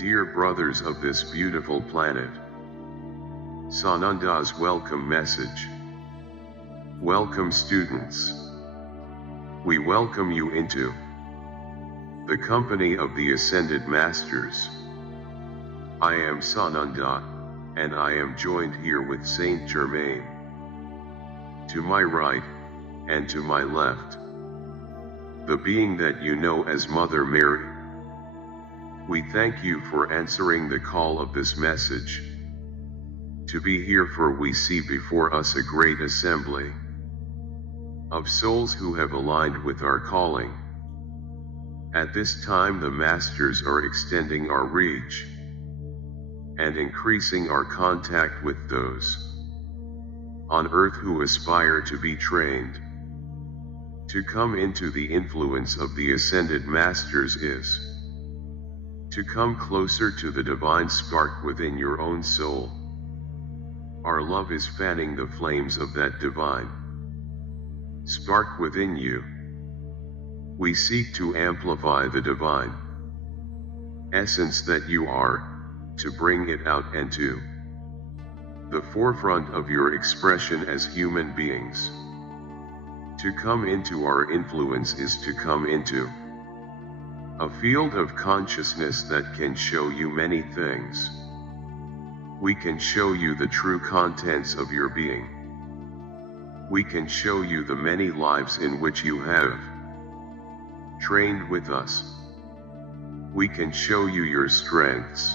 Dear brothers of this beautiful planet, Sananda's welcome message. Welcome students. We welcome you into the company of the Ascended Masters. I am Sananda, and I am joined here with Saint Germain. To my right, and to my left, the being that you know as Mother Mary. We thank you for answering the call of this message. To be here, for we see before us a great assembly of souls who have aligned with our calling. At this time the Masters are extending our reach and increasing our contact with those on earth who aspire to be trained to come into the influence of the Ascended Masters is to come closer to the divine spark within your own soul. Our love is fanning the flames of that divine spark within you. We seek to amplify the divine essence that you are, to bring it out and to the forefront of your expression as human beings. To come into our influence is to come into a field of consciousness that can show you many things. We can show you the true contents of your being. We can show you the many lives in which you have trained with us. We can show you your strengths,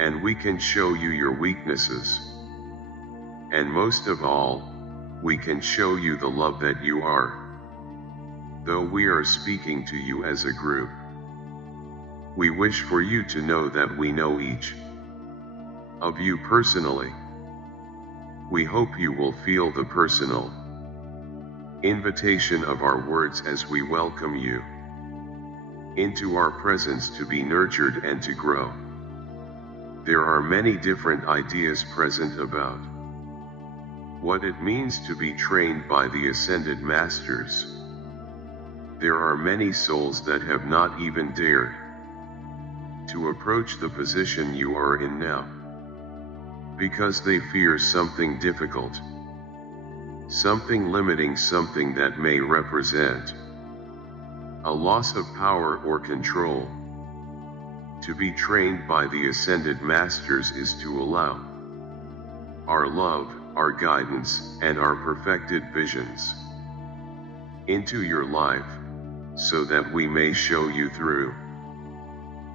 and we can show you your weaknesses. And most of all, we can show you the love that you are. Though we are speaking to you as a group, we wish for you to know that we know each of you personally. We hope you will feel the personal invitation of our words as we welcome you into our presence to be nurtured and to grow. There are many different ideas present about what it means to be trained by the Ascended Masters. There are many souls that have not even dared to approach the position you are in now, because they fear something difficult, something limiting, something that may represent a loss of power or control. To be trained by the Ascended Masters is to allow our love, our guidance, and our perfected visions into your life, so that we may show you through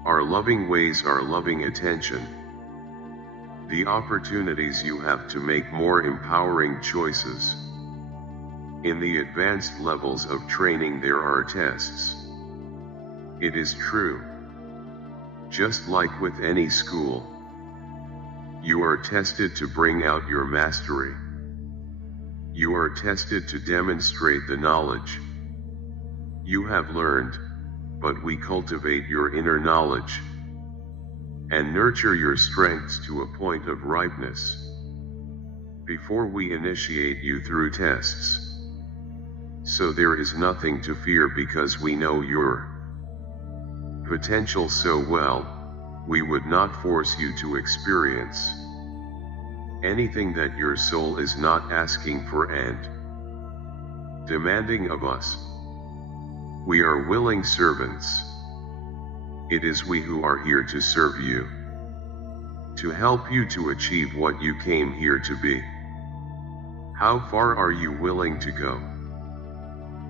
our loving ways, our loving attention, the opportunities you have to make more empowering choices. In the advanced levels of training there are tests. It is true. Just like with any school, you are tested to bring out your mastery. You are tested to demonstrate the knowledge you have learned, but we cultivate your inner knowledge and nurture your strengths to a point of ripeness before we initiate you through tests. So there is nothing to fear, because we know your potential so well, we would not force you to experience anything that your soul is not asking for and demanding of us. We are willing servants. It is we who are here to serve you, to help you to achieve what you came here to be. How far are you willing to go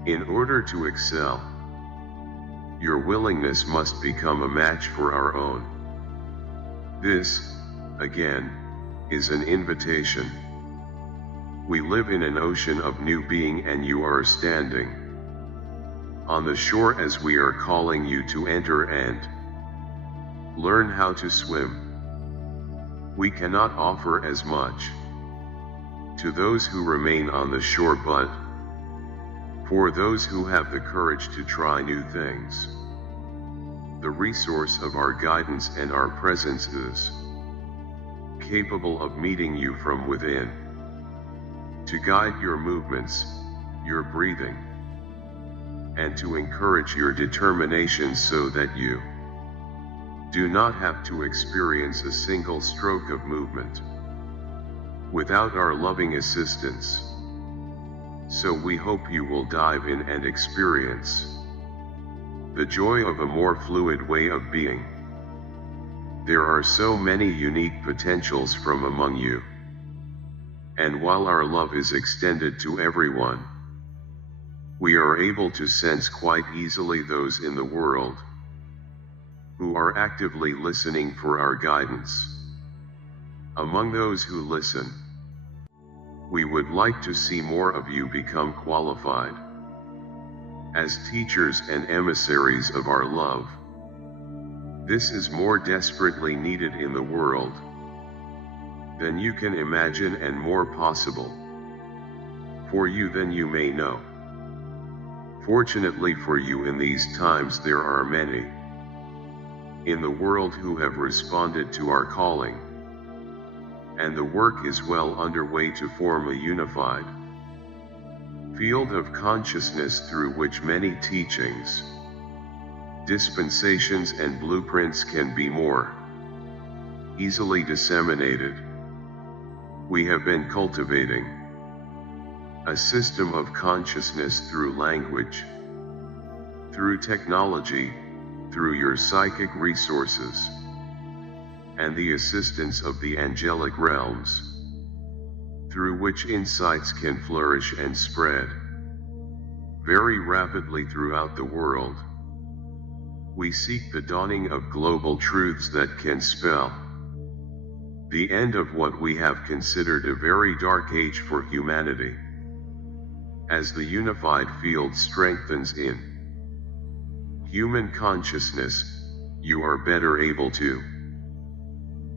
in order to excel? Your willingness must become a match for our own. This, again, is an invitation. We live in an ocean of new being, and you are standing on the shore as we are calling you to enter and learn how to swim. We cannot offer as much to those who remain on the shore, but for those who have the courage to try new things, the resource of our guidance and our presence is capable of meeting you from within, to guide your movements, your breathing, and to encourage your determination so that you do not have to experience a single stroke of movement without our loving assistance. So we hope you will dive in and experience the joy of a more fluid way of being. There are so many unique potentials from among you. And while our love is extended to everyone, we are able to sense quite easily those in the world who are actively listening for our guidance. Among those who listen, we would like to see more of you become qualified as teachers and emissaries of our love. This is more desperately needed in the world than you can imagine, and more possible for you than you may know. Fortunately for you, in these times there are many in the world who have responded to our calling, and the work is well underway to form a unified field of consciousness through which many teachings, dispensations and blueprints can be more easily disseminated. We have been cultivating a system of consciousness through language, through technology, through your psychic resources, and the assistance of the angelic realms, through which insights can flourish and spread very rapidly throughout the world. We seek the dawning of global truths that can spell the end of what we have considered a very dark age for humanity. As the unified field strengthens in human consciousness, you are better able to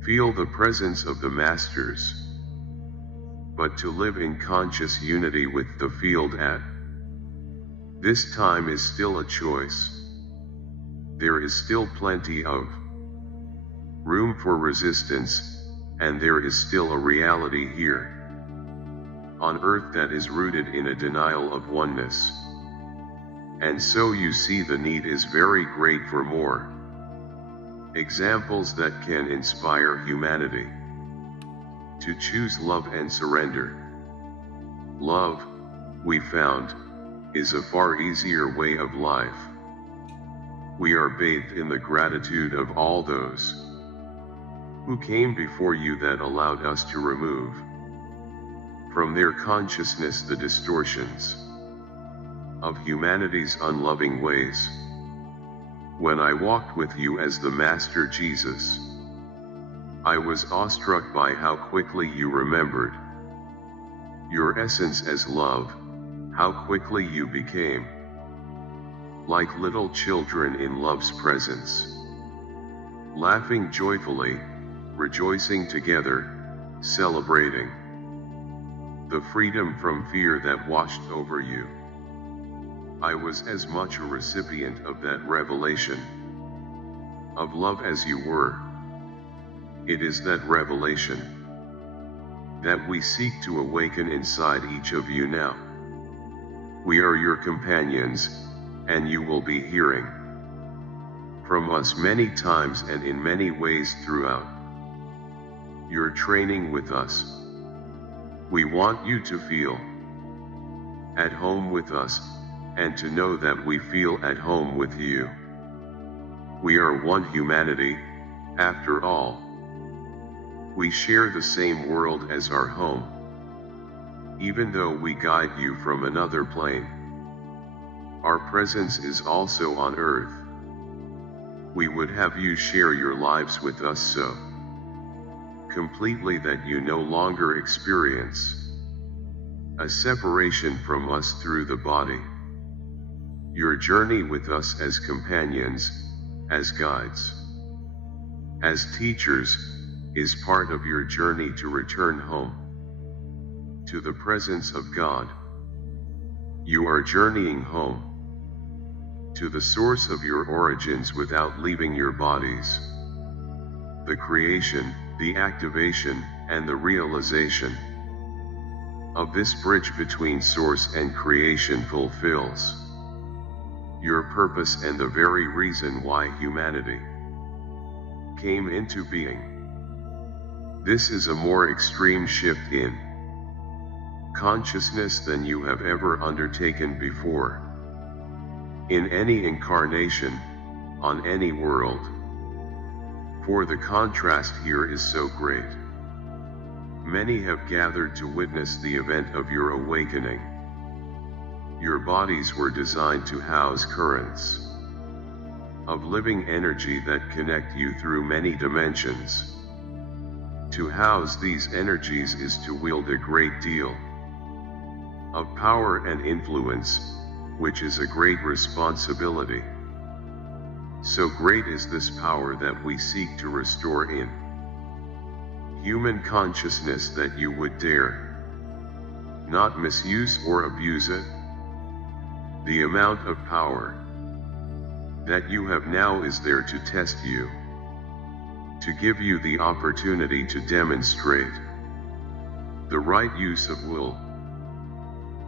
feel the presence of the Masters. But to live in conscious unity with the field at this time is still a choice. There is still plenty of room for resistance, and there is still a reality here on earth that is rooted in a denial of oneness. And so you see, the need is very great for more examples that can inspire humanity to choose love and surrender. Love, we found, is a far easier way of life. We are bathed in the gratitude of all those who came before you, that allowed us to remove from their consciousness the distortions of humanity's unloving ways. When I walked with you as the Master Jesus, I was awestruck by how quickly you remembered your essence as love, how quickly you became like little children in love's presence, laughing joyfully, rejoicing together, celebrating the freedom from fear that washed over you. I was as much a recipient of that revelation of love as you were. It is that revelation that we seek to awaken inside each of you now. We are your companions, and you will be hearing from us many times and in many ways throughout your training with us. We want you to feel at home with us, and to know that we feel at home with you. We are one humanity, after all. We share the same world as our home, even though we guide you from another plane. Our presence is also on earth. We would have you share your lives with us so completely that you no longer experience a separation from us through the body. Your journey with us as companions, as guides, as teachers, is part of your journey to return home to the presence of God. You are journeying home to the source of your origins without leaving your bodies. The creation, the activation, and the realization of this bridge between source and creation fulfills your purpose and the very reason why humanity came into being. This is a more extreme shift in consciousness than you have ever undertaken before. In any incarnation, on any world. For the contrast here is so great. Many have gathered to witness the event of your awakening. Your bodies were designed to house currents of living energy that connect you through many dimensions. To house these energies is to wield a great deal of power and influence, which is a great responsibility. So great is this power that we seek to restore in human consciousness that you would dare not misuse or abuse it. The amount of power that you have now is there to test you, to give you the opportunity to demonstrate the right use of will.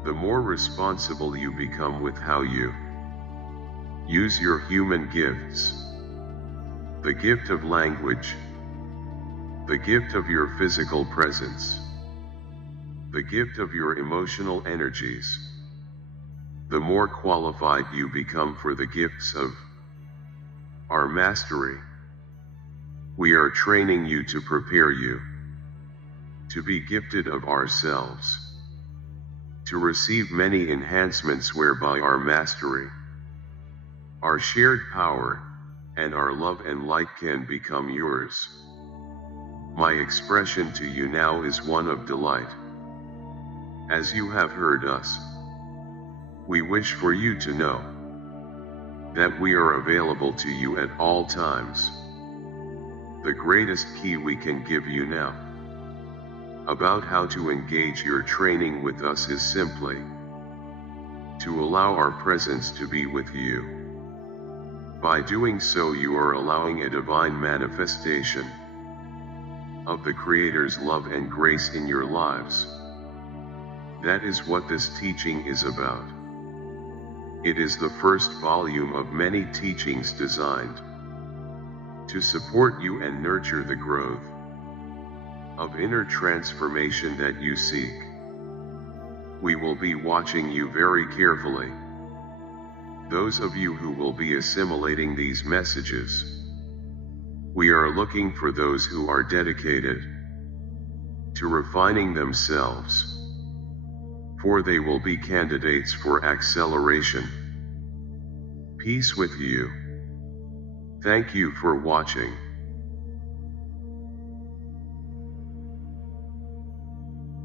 The more responsible you become with how you use your human gifts, the gift of language, the gift of your physical presence, the gift of your emotional energies, the more qualified you become for the gifts of our mastery. We are training you to prepare you to be gifted of ourselves, to receive many enhancements whereby our mastery, our shared power, and our love and light can become yours. My expression to you now is one of delight. As you have heard us, we wish for you to know that we are available to you at all times. The greatest key we can give you now about how to engage your training with us is simply to allow our presence to be with you. By doing so, you are allowing a divine manifestation of the Creator's love and grace in your lives. That is what this teaching is about. It is the first volume of many teachings designed to support you and nurture the growth of inner transformation that you seek. We will be watching you very carefully. Those of you who will be assimilating these messages, we are looking for those who are dedicated to refining themselves, for they will be candidates for acceleration. Peace with you. Thank you for watching.